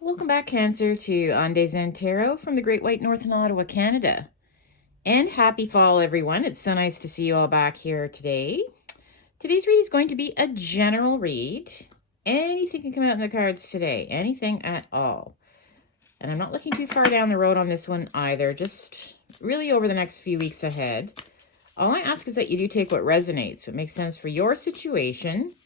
Welcome back, Cancer, to On Days and Tarot from the Great White North in Ottawa, Canada. And happy fall, everyone. It's so nice to see you all back here today. Today's read is going to be a general read. Anything can come out in the cards today, anything at all. And I'm not looking too far down the road on this one either, just really over the next few weeks ahead. All I ask is that you do take what resonates, what makes sense for your situation.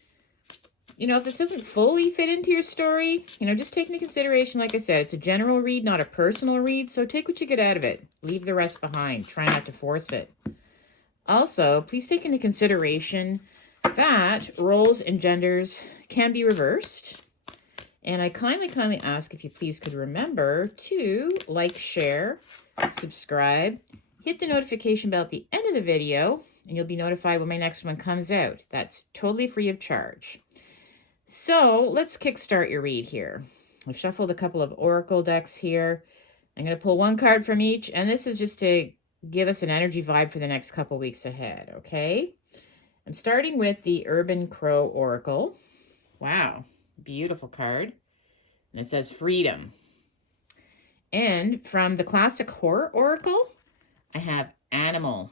If this doesn't fully fit into your story, just take into consideration, like I said, it's a general read, not a personal read. So take what you get out of it. Leave the rest behind. Try not to force it. Also, please take into consideration that roles and genders can be reversed. And I kindly ask if you please could remember to like, share, subscribe, hit the notification bell at the end of the video, and you'll be notified when my next one comes out. That's totally free of charge. So let's kickstart your read here. I've shuffled a couple of oracle decks here. I'm going to pull one card from each, and this is just to give us an energy vibe for the next couple weeks ahead, okay? I'm starting with the Urban Crow Oracle. Wow, beautiful card. And it says freedom. And from the Classic Horror Oracle, I have animal.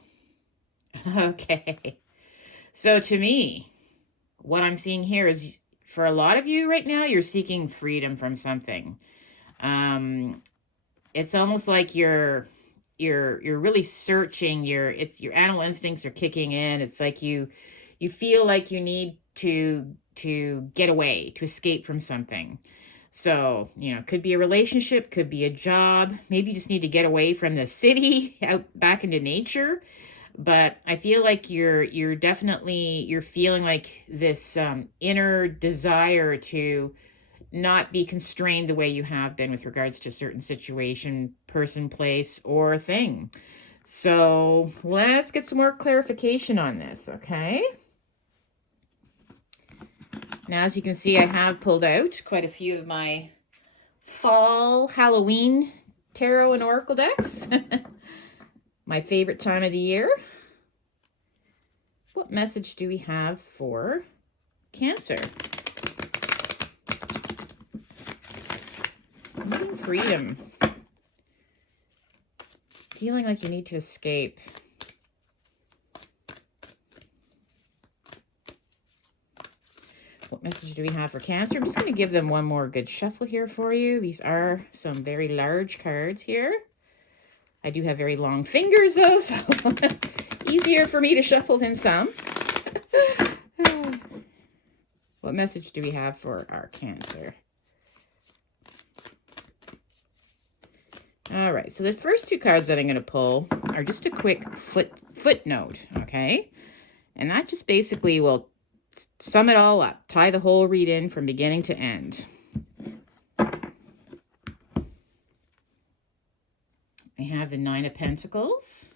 Okay. So to me, what I'm seeing here is, for a lot of you right now, you're seeking freedom from something. It's almost like you're really searching. Your animal instincts are kicking in. It's like you feel like you need to get away, to escape from something. So, could be a relationship, could be a job. Maybe you just need to get away from the city, out back into nature. But I feel like you're feeling like this inner desire to not be constrained the way you have been with regards to certain situation, person, place, or thing. So let's get some more clarification on this, okay? Now, as you can see, I have pulled out quite a few of my fall Halloween tarot and oracle decks. My favorite time of the year. What message do we have for Cancer? Freedom. Feeling like you need to escape. What message do we have for Cancer? I'm just going to give them one more good shuffle here for you. These are some very large cards here. I do have very long fingers, though, so easier for me to shuffle than some. What message do we have for our Cancer? All right, so the first two cards that I'm going to pull are just a quick footnote, okay? And that just basically will sum it all up, tie the whole read in from beginning to end. I have the Nine of Pentacles,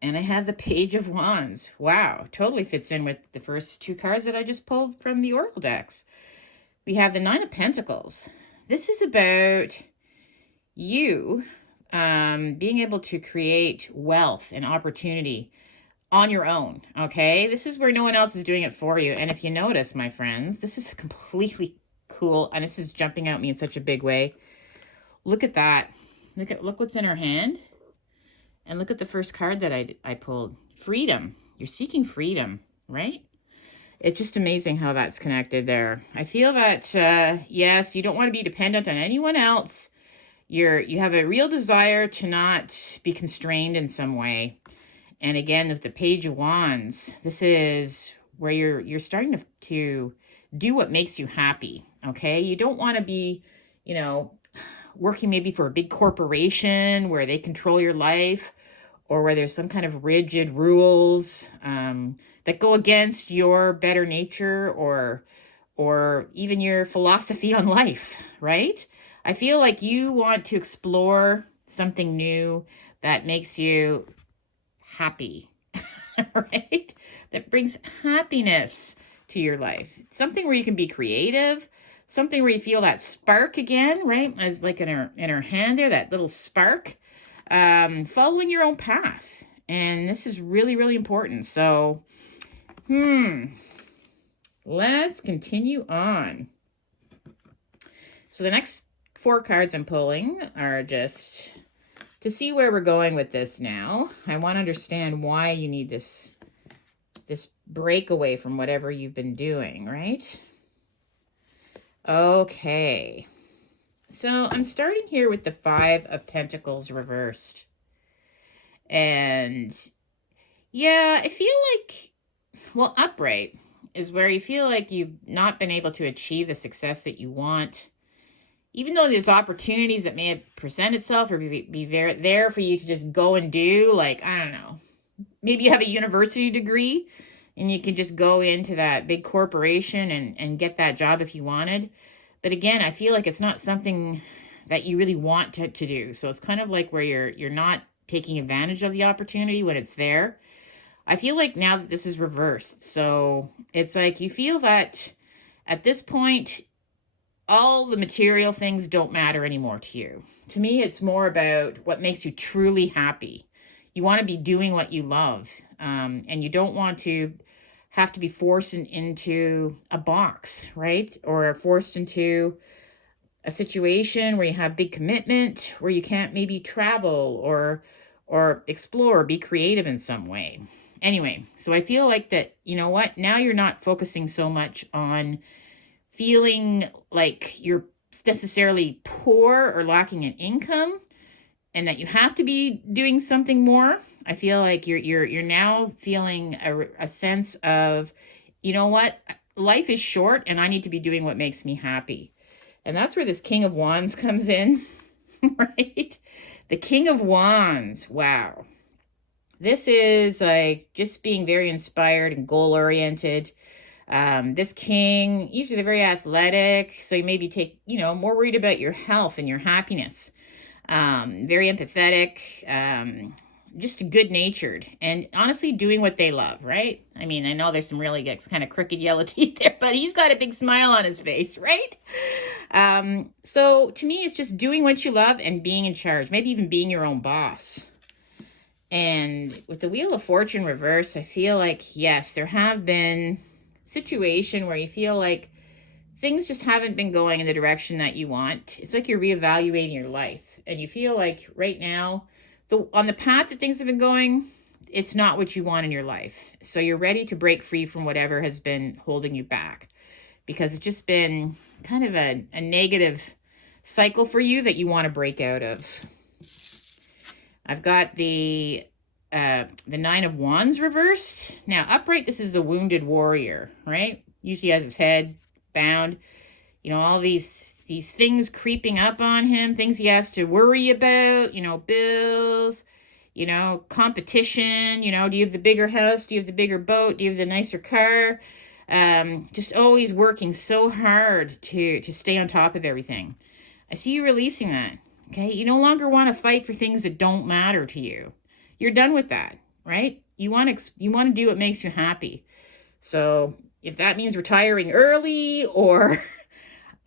and I have the Page of Wands. Wow, totally fits in with the first two cards that I just pulled from the oracle decks. We have the Nine of Pentacles. This is about you being able to create wealth and opportunity on your own, okay? This is where no one else is doing it for you. And if you notice, my friends, this is completely cool, and this is jumping out at me in such a big way. Look at that. Look what's in her hand. And look at the first card that I pulled. Freedom. You're seeking freedom, right? It's just amazing how that's connected there. I feel that, yes, you don't want to be dependent on anyone else. You have a real desire to not be constrained in some way. And again, with the Page of Wands, this is where you're starting to do what makes you happy, okay? You don't want to be, working maybe for a big corporation where they control your life, or where there's some kind of rigid rules that go against your better nature or even your philosophy on life, right? I feel like you want to explore something new that makes you happy, right? That brings happiness to your life. Something where you can be creative, something where you feel that spark again, right? As like in her hand there, that little spark, following your own path. And this is really, really important. So, let's continue on. So the next 4 cards I'm pulling are just to see where we're going with this now. I want to understand why you need this breakaway from whatever you've been doing, right? Okay. So I'm starting here with the 5 of Pentacles reversed. And yeah, I feel like, well, upright is where you feel like you've not been able to achieve the success that you want. Even though there's opportunities that may have presented itself or be there for you to just go and do, like, I don't know, maybe you have a university degree and you can just go into that big corporation and get that job if you wanted. But again, I feel like it's not something that you really want to do. So it's kind of like where you're not taking advantage of the opportunity when it's there. I feel like now that this is reversed, so it's like you feel that at this point, all the material things don't matter anymore to you. To me, it's more about what makes you truly happy. You want to be doing what you love, and you don't want to have to be forced into a box, right? Or forced into a situation where you have big commitment, where you can't maybe travel or explore, be creative in some way. Anyway, so I feel like that, you know what? Now you're not focusing so much on feeling like you're necessarily poor or lacking in income and that you have to be doing something more. I feel like you're now feeling a sense of, you know what? Life is short and I need to be doing what makes me happy. And that's where this King of Wands comes in, right? The King of Wands. Wow. This is like just being very inspired and goal-oriented. This king, usually they're very athletic, so you maybe more worried about your health and your happiness. Very empathetic, just good-natured, and honestly doing what they love, right? I mean, I know there's some really kind of crooked yellow teeth there, but he's got a big smile on his face, right? So to me, it's just doing what you love and being in charge, maybe even being your own boss. And with the Wheel of Fortune reverse, I feel like, yes, there have been situation where you feel like things just haven't been going in the direction that you want. It's like you're reevaluating your life and you feel like right now on the path that things have been going, it's not what you want in your life. So you're ready to break free from whatever has been holding you back, because it's just been kind of a negative cycle for you that you want to break out of. I've got the 9 of Wands reversed. Now, upright, this is the wounded warrior, right? Usually has his head bound. You know, all these things creeping up on him, things he has to worry about, bills, competition, do you have the bigger house? Do you have the bigger boat? Do you have the nicer car? Just always working so hard to stay on top of everything. I see you releasing that. Okay, you no longer want to fight for things that don't matter to you. You're done with that, right? You want to do what makes you happy. So if that means retiring early or,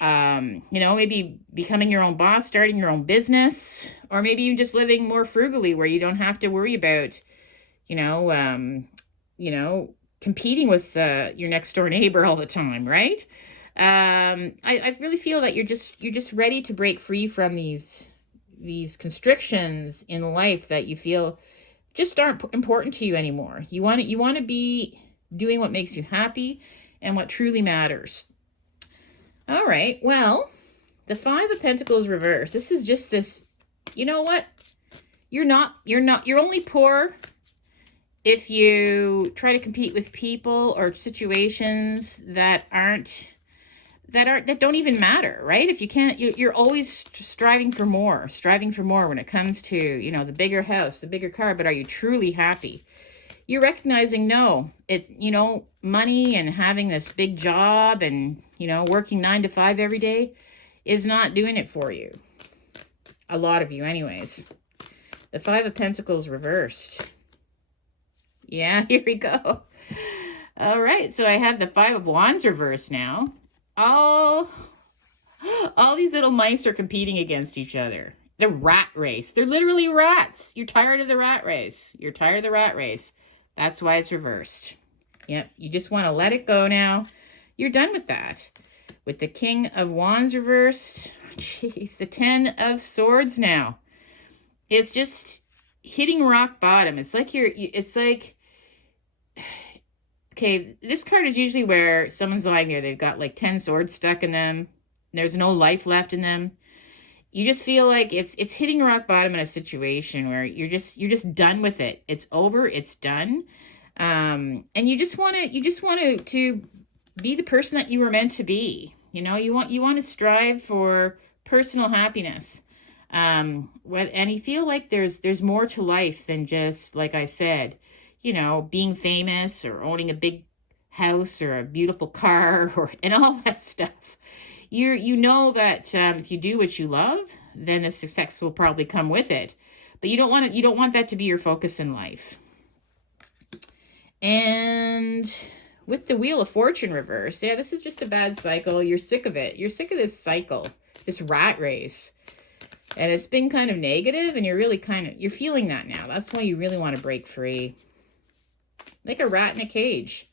maybe becoming your own boss, starting your own business, or maybe you just living more frugally where you don't have to worry about, competing with your next door neighbor all the time, right? I really feel that you're just ready to break free from these constrictions in life that you feel just aren't important to you anymore. You want to be doing what makes you happy and what truly matters. All right. Well, the 5 of Pentacles reversed. This is just this, you know what? You're only poor if you try to compete with people or situations that don't even matter, right? If you can't, you're always striving for more when it comes to, the bigger house, the bigger car, but are you truly happy? You're recognizing, no, money and having this big job and, working 9 to 5 every day is not doing it for you. A lot of you anyways. The 5 of Pentacles reversed. Yeah, here we go. All right, so I have the 5 of Wands reversed now. All these little mice are competing against each other. The rat race. They're literally rats. You're tired of the rat race. You're tired of the rat race. That's why it's reversed. Yep, you just want to let it go now. You're done with that. With the King of Wands reversed, Jeez, the 10 of Swords now. It's just hitting rock bottom. It's like it's like, okay, this card is usually where someone's lying there. They've got like 10 swords stuck in them. There's no life left in them. You just feel like it's hitting rock bottom in a situation where you're just done with it. It's over. It's done. And you just want to be the person that you were meant to be. You know, you want to strive for personal happiness. And you feel like there's more to life than just, like I said, you know, being famous or owning a big house or a beautiful car and all that stuff. You know that if you do what you love, then the success will probably come with it. But you don't want that to be your focus in life. And with the Wheel of Fortune reversed, yeah, this is just a bad cycle. You're sick of it. You're sick of this cycle, this rat race. And it's been kind of negative, and you're feeling that now. That's why you really want to break free. Like a rat in a cage.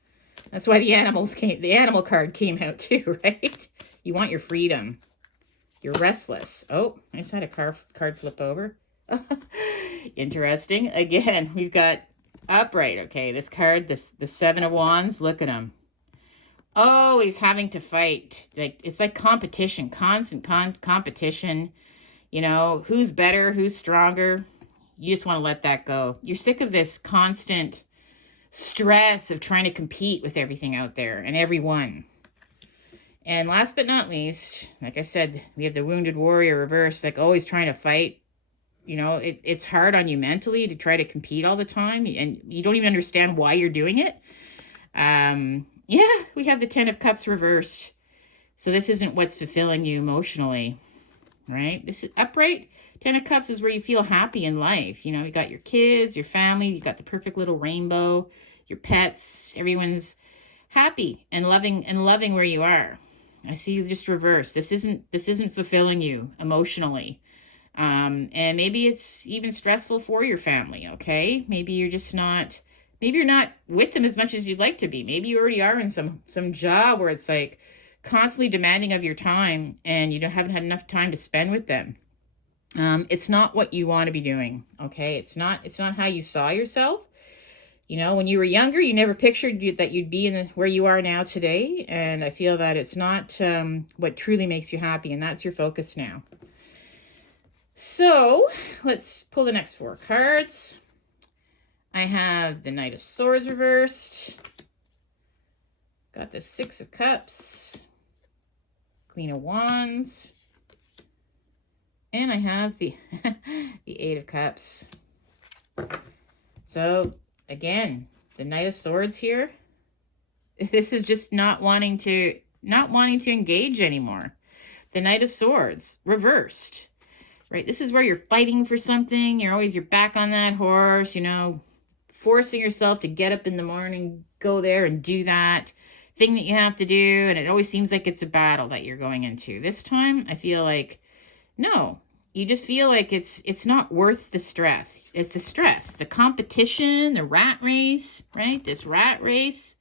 That's why the animal card came out too, right? You want your freedom. You're restless. Oh, I just had a card flip over. Interesting. Again, we've got upright. Okay, this card, the 7 of Wands, look at him. Oh, he's having to fight. Like, it's like competition, constant competition. You know, who's better, who's stronger. You just want to let that go. You're sick of this constant stress of trying to compete with everything out there and everyone. And last but not least, like I said, we have the Wounded Warrior reversed, like always trying to fight. You know, it's hard on you mentally to try to compete all the time, and you don't even understand why you're doing it. Yeah, we have the 10 of Cups reversed. So this isn't what's fulfilling you emotionally, right? This is upright. 10 of Cups is where you feel happy in life. You know, you got your kids, your family, you got the perfect little rainbow, your pets, everyone's happy and loving where you are. I see you just reversed. This isn't fulfilling you emotionally. And maybe it's even stressful for your family, okay? Maybe you're not with them as much as you'd like to be. Maybe you already are in some job where it's like constantly demanding of your time and you haven't had enough time to spend with them. It's not what you want to be doing, okay? It's not how you saw yourself. You know, when you were younger, you never pictured that you'd be where you are now today. And I feel that it's not what truly makes you happy, and that's your focus now. So let's pull the next 4 cards. I have the Knight of Swords reversed. Got the 6 of Cups. Queen of Wands. And I have the, the 8 of Cups. So, again, the Knight of Swords here. This is just not wanting to engage anymore. The Knight of Swords reversed. Right? This is where you're fighting for something. You're back on that horse, you know, forcing yourself to get up in the morning, go there and do that thing that you have to do. And it always seems like it's a battle that you're going into. This time, I feel like, no, you just feel like it's not worth the stress. It's the stress, the competition, the rat race, right? This rat race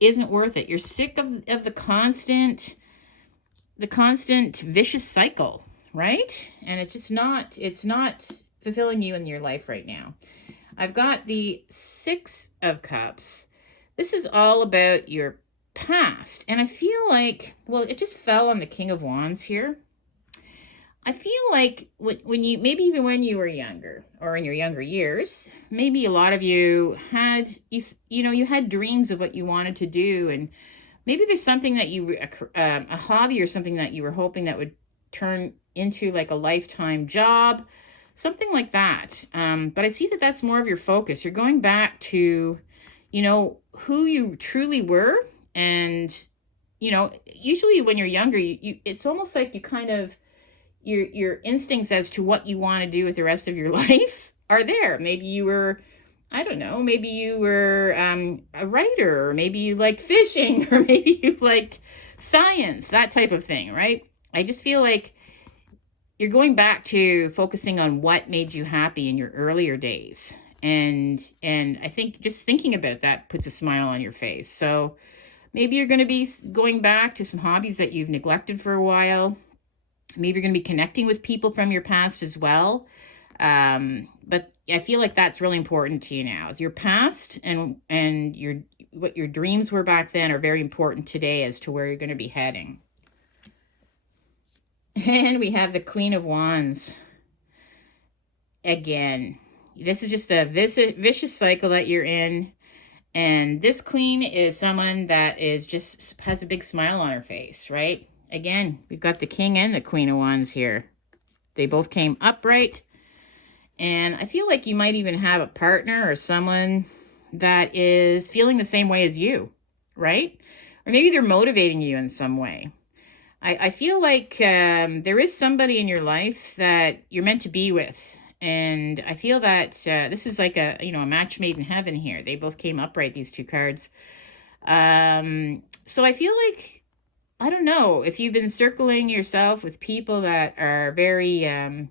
isn't worth it. You're sick of the constant vicious cycle. Right? And it's not fulfilling you in your life right now. I've got the 6 of Cups. This is all about your past. And I feel like, well, it just fell on the King of Wands here. I feel like when you, maybe even when you were younger or in your younger years, maybe a lot of you had, you had dreams of what you wanted to do. And maybe there's something that a hobby or something that you were hoping that would turn into like a lifetime job, something like that. But I see that that's more of your focus. You're going back to, who you truly were. And, usually when you're younger, it's almost like you kind of, your instincts as to what you want to do with the rest of your life are there. Maybe you were, I don't know, maybe you were a writer, or maybe you liked fishing, or maybe you liked science, that type of thing, right? I just feel like you're going back to focusing on what made you happy in your earlier days. And I think just thinking about that puts a smile on your face. So maybe you're going to be going back to some hobbies that you've neglected for a while. Maybe you're going to be connecting with people from your past as well. But I feel like that's really important to you now. Your past and your what your dreams were back then are very important today as to where you're going to be heading. And we have the Queen of Wands. Again, this is just a vicious cycle that you're in. And this queen is someone that is just has a big smile on her face, right? Again, we've got the King and the Queen of Wands here. They both came upright. And I feel like you might even have a partner or someone that is feeling the same way as you, right? Or maybe they're motivating you in some way. I feel like there is somebody in your life that you're meant to be with. And I feel that this is like a match made in heaven here. They both came upright, these two cards. So I feel like, I don't know, if you've been circling yourself with people that are very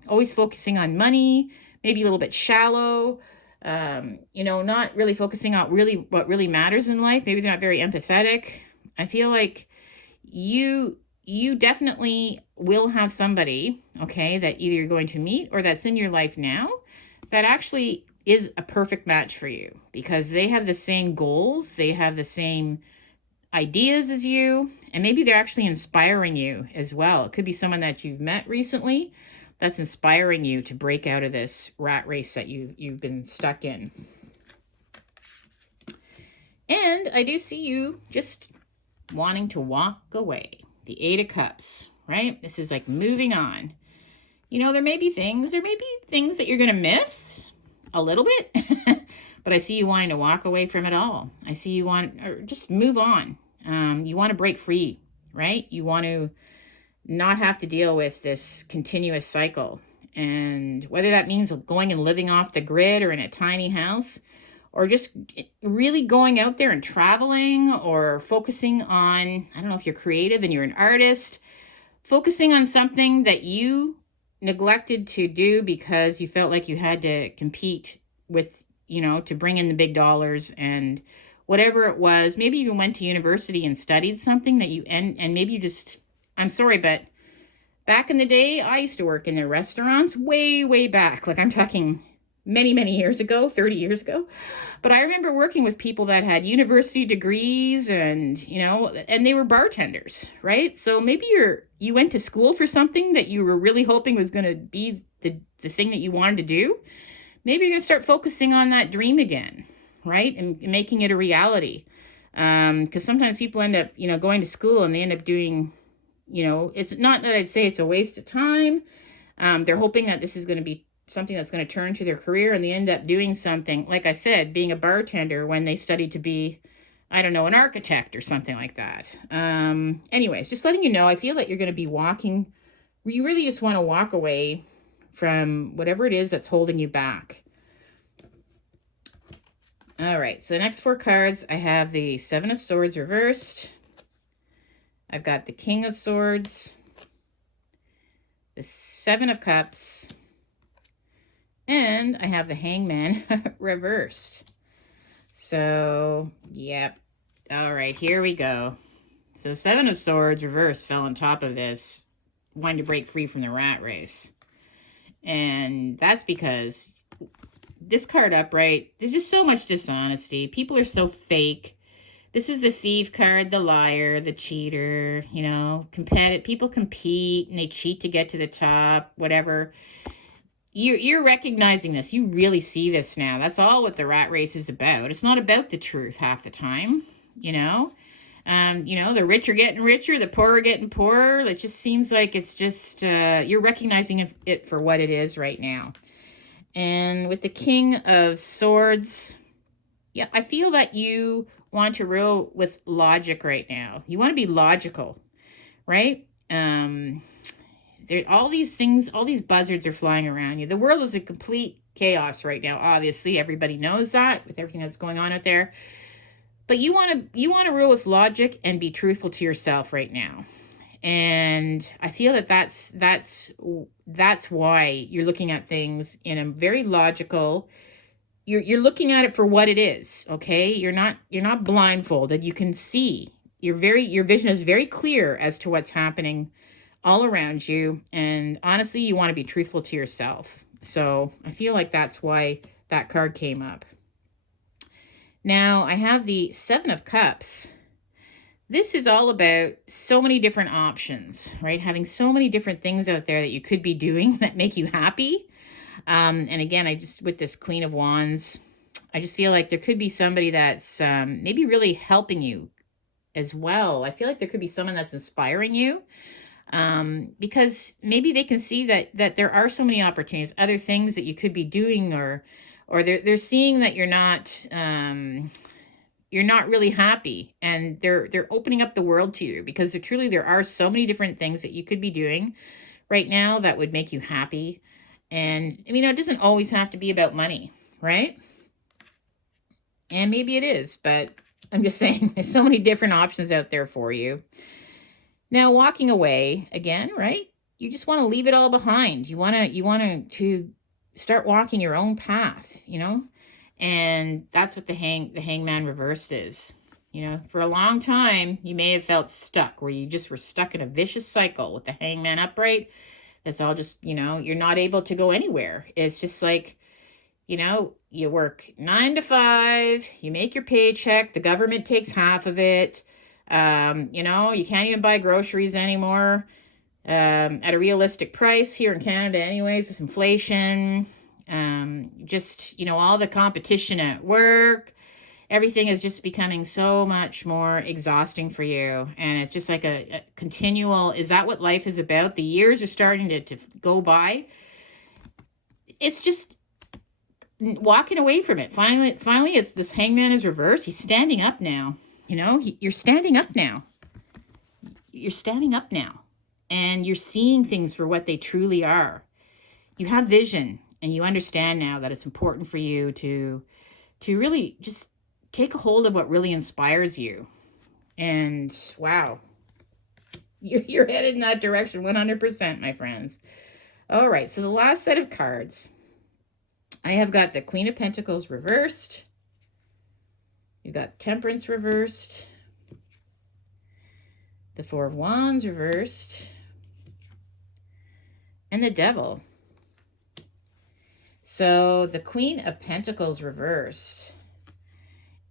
always focusing on money, maybe a little bit shallow, not really focusing on what really matters in life. Maybe they're not very empathetic. I feel like you definitely will have somebody, okay, that either you're going to meet or that's in your life now that actually is a perfect match for you because they have the same goals, they have the same ideas as you, and maybe they're actually inspiring you as well. It could be someone that you've met recently that's inspiring you to break out of this rat race that you've been stuck in. And I do see you just wanting to walk away. The Eight of Cups, right? This is like moving on. There may be things that you're going to miss a little bit, but I see you wanting to walk away from it all. I see you just move on. You want to break free, right? You want to not have to deal with this continuous cycle. And whether that means going and living off the grid or in a tiny house, or just really going out there and traveling, or focusing on, I don't know if you're creative and you're an artist, focusing on something that you neglected to do because you felt like you had to compete with, to bring in the big dollars and whatever it was. Maybe you went to university and studied something that and maybe you just, I'm sorry, but back in the day, I used to work in the restaurants way, way back. Like I'm talking many, many years ago, 30 years ago. But I remember working with people that had university degrees and, and they were bartenders, right? So maybe you went to school for something that you were really hoping was going to be the thing that you wanted to do. Maybe you're going to start focusing on that dream again, right? And making it a reality. Because sometimes people end up, going to school and they end up doing, it's not that I'd say it's a waste of time. They're hoping that this is going to be something that's going to turn to their career, and they end up doing something, like I said, being a bartender when they studied to be, I don't know, an architect or something like that. Anyways, just letting you know, I feel that you're going to be you really just want to walk away from whatever it is that's holding you back. All right, so the next four cards, I have the Seven of Swords reversed. I've got the King of Swords, the Seven of Cups, and I have the Hangman reversed. So, yep. All right, here we go. So, Seven of Swords reversed fell on top of this, wanting to break free from the rat race. And that's because this card upright, there's just so much dishonesty. People are so fake. This is the Thief card, the liar, the cheater, people compete and they cheat to get to the top, whatever. You're recognizing this. You really see this now. That's all what the rat race is about. It's not about the truth half the time, the rich are getting richer, the poor are getting poorer. It just seems like it's just, you're recognizing it for what it is right now. And with the King of Swords, yeah, I feel that you want to rule with logic right now. You want to be logical, right? All these things, all these buzzards are flying around you. The world is a complete chaos right now. Obviously, everybody knows that with everything that's going on out there. But you want to rule with logic and be truthful to yourself right now. And I feel that that's why you're looking at things in a very logical. You're looking at it for what it is, okay? You're not blindfolded. You can see. Your vision is very clear as to what's happening all around you. And honestly, you want to be truthful to yourself. So I feel like that's why that card came up. Now I have the Seven of Cups. This is all about so many different options, right? Having so many different things out there that you could be doing that make you happy. And again, with this Queen of Wands, I just feel like there could be somebody that's maybe really helping you as well. I feel like there could be someone that's inspiring you, because maybe they can see that there are so many opportunities, other things that you could be doing, or they're seeing that you're not really happy, and they're opening up the world to you, because there are so many different things that you could be doing right now that would make you happy. And I mean, it doesn't always have to be about money, right? And maybe it is, but I'm just saying there's so many different options out there for you. Now, walking away again, right? You just want to leave it all behind. You want to start walking your own path, And that's what the hangman reversed is. For a long time, you may have felt stuck, where you just were stuck in a vicious cycle with the hangman upright. That's all just, you're not able to go anywhere. It's just like, you work 9 to 5, you make your paycheck, the government takes half of it. You can't even buy groceries anymore at a realistic price here in Canada anyways, with inflation. All the competition at work, everything is just becoming so much more exhausting for you. And it's just like a continual, is that what life is about? The years are starting to go by. It's just walking away from it. Finally, it's this hangman is reversed. He's standing up now. You're standing up now. You're standing up now. And you're seeing things for what they truly are. You have vision, and you understand now that it's important for you to really just take a hold of what really inspires you. And wow, you're headed in that direction 100%, my friends. All right, so the last set of cards, I have got the Queen of Pentacles reversed. You've got Temperance reversed. The Four of Wands reversed. And the Devil. So the Queen of Pentacles reversed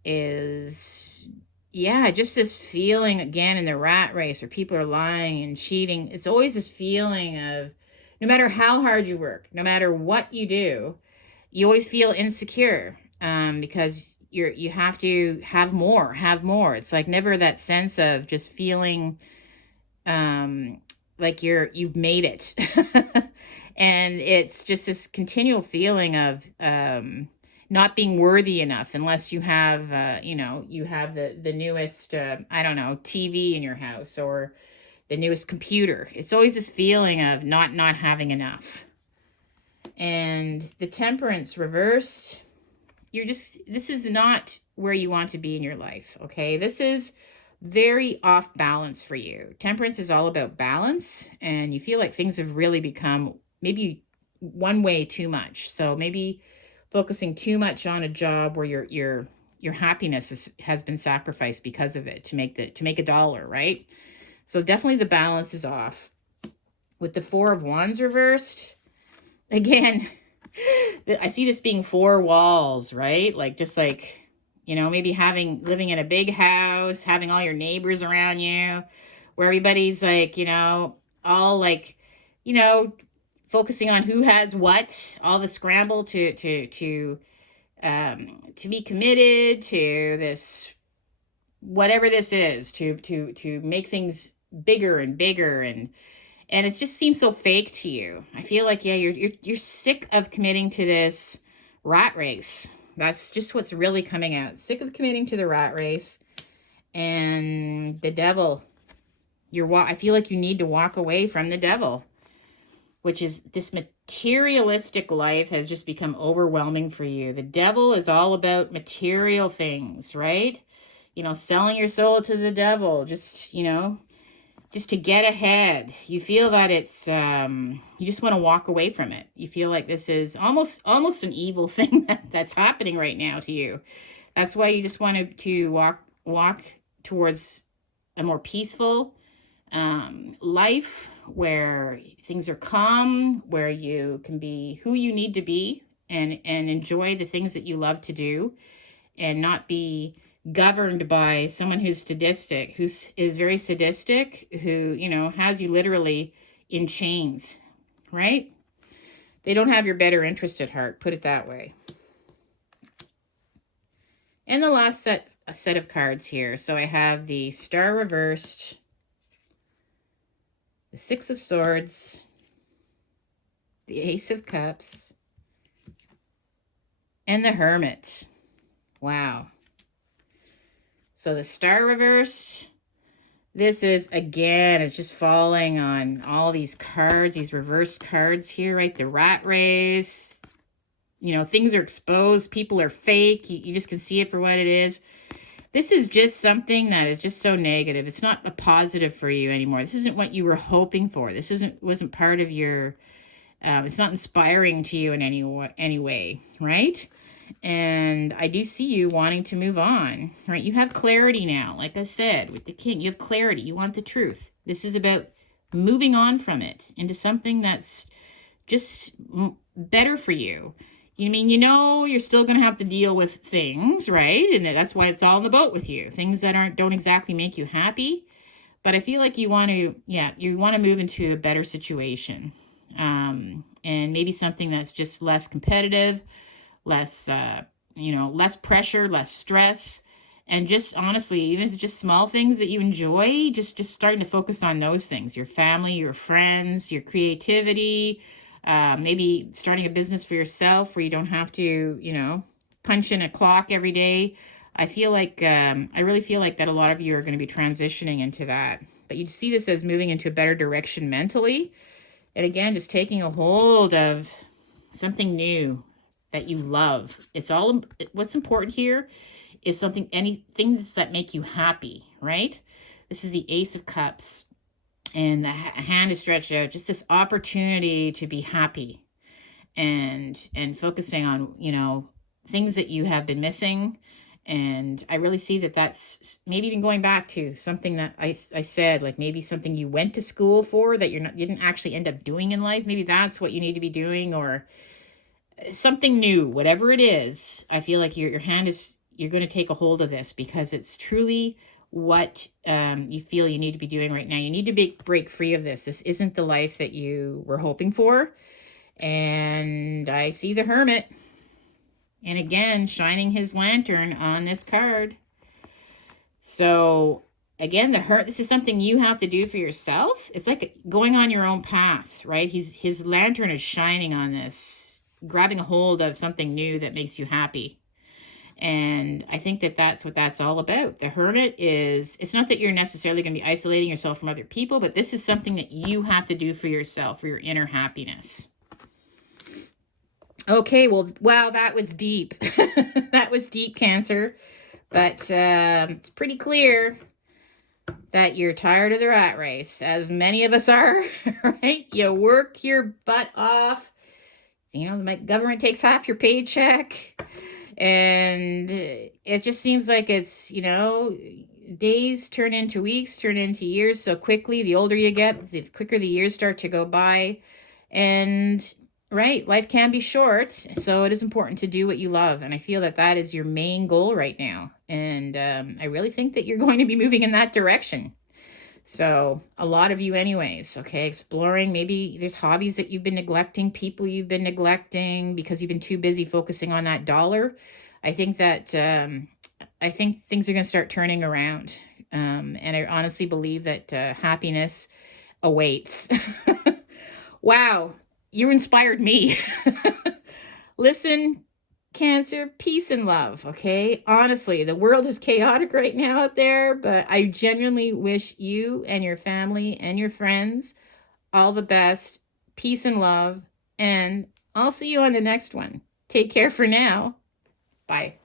is, just this feeling again in the rat race where people are lying and cheating. It's always this feeling of no matter how hard you work, no matter what you do, you always feel insecure because you have to have more. It's like never that sense of just feeling like you've made it. And it's just this continual feeling of not being worthy enough unless you have, you have the newest, TV in your house or the newest computer. It's always this feeling of not having enough. And the Temperance reversed, this is not where you want to be in your life, okay? This is very off balance for you. Temperance is all about balance, and you feel like things have really become maybe one way too much. So maybe focusing too much on a job where your happiness has been sacrificed because of it to make a dollar, right? So definitely the balance is off. With the Four of Wands reversed, again, I see this being 4 walls, right? Like just like, maybe living in a big house, having all your neighbors around you, where everybody's like, all like, focusing on who has what, all the scramble to be committed to this, whatever this is, to make things bigger and bigger, and it just seems so fake to you. I feel like, you're sick of committing to this rat race. That's just what's really coming out. Sick of committing to the rat race. And the Devil, I feel like you need to walk away from the Devil, which is this materialistic life has just become overwhelming for you. The Devil is all about material things, right? Selling your soul to the devil, just to get ahead. You feel that it's, you just want to walk away from it. You feel like this is almost an evil thing that's happening right now to you. That's why you just wanted to walk towards a more peaceful life where things are calm, where you can be who you need to be and enjoy the things that you love to do and not be governed by someone who's sadistic, is very sadistic, who, has you literally in chains, right? They don't have your better interest at heart, put it that way. And the last set of cards here. So I have the Star reversed, the Six of Swords, the Ace of Cups, and the Hermit. Wow. So the Star reversed, this is, again, it's just falling on all these cards, these reversed cards here, right? The rat race, things are exposed, people are fake, you just can see it for what it is. This is just something that is just so negative. It's not a positive for you anymore. This isn't what you were hoping for. This wasn't part of your, it's not inspiring to you in any way, right? And I do see you wanting to move on, right? You have clarity now. Like I said, with the King, you have clarity. You want the truth. This is about moving on from it into something that's just better for you. You're still going to have to deal with things, right? And that's why it's all in the boat with you. Things that don't exactly make you happy. But I feel like you want to move into a better situation. And maybe something that's just less competitive, less, less pressure, less stress. And just honestly, even if it's just small things that you enjoy, just starting to focus on those things, your family, your friends, your creativity, maybe starting a business for yourself where you don't have to, punch in a clock every day. I really feel like that a lot of you are going to be transitioning into that. But you see this as moving into a better direction mentally. And again, just taking a hold of something new that you love. What's important here is things that make you happy, right? This is the Ace of Cups. And the hand is stretched out, just this opportunity to be happy and focusing on, things that you have been missing. And I really see that that's maybe even going back to something that I said, like maybe something you went to school for that you didn't actually end up doing in life. Maybe that's what you need to be doing, or something new, whatever it is. I feel like your hand is, you're going to take a hold of this because it's truly what you feel you need to be doing right now. You need to break free of this. This isn't the life that you were hoping for. And I see the Hermit. And again, shining his lantern on this card. So again, this is something you have to do for yourself. It's like going on your own path, right? His lantern is shining on this, grabbing a hold of something new that makes you happy. And I think that that's what that's all about. The Hermit it's not that you're necessarily going to be isolating yourself from other people, but this is something that you have to do for yourself, for your inner happiness. Okay, well, wow, that was deep. That was deep, Cancer. But it's pretty clear that you're tired of the rat race, as many of us are, right? You work your butt off. The government takes half your paycheck. And it just seems like it's, days turn into weeks, turn into years so quickly. The older you get, the quicker the years start to go by. And, right, life can be short. So it is important to do what you love. And I feel that that is your main goal right now. And I really think that you're going to be moving in that direction. So a lot of you anyways, okay, exploring, maybe there's hobbies that you've been neglecting, people you've been neglecting because you've been too busy focusing on that dollar. I think that, I think things are going to start turning around. And I honestly believe that happiness awaits. Wow, you inspired me. Listen, Cancer, peace and love, okay? Honestly, the world is chaotic right now out there, but I genuinely wish you and your family and your friends all the best, peace and love, and I'll see you on the next one. Take care for now. Bye.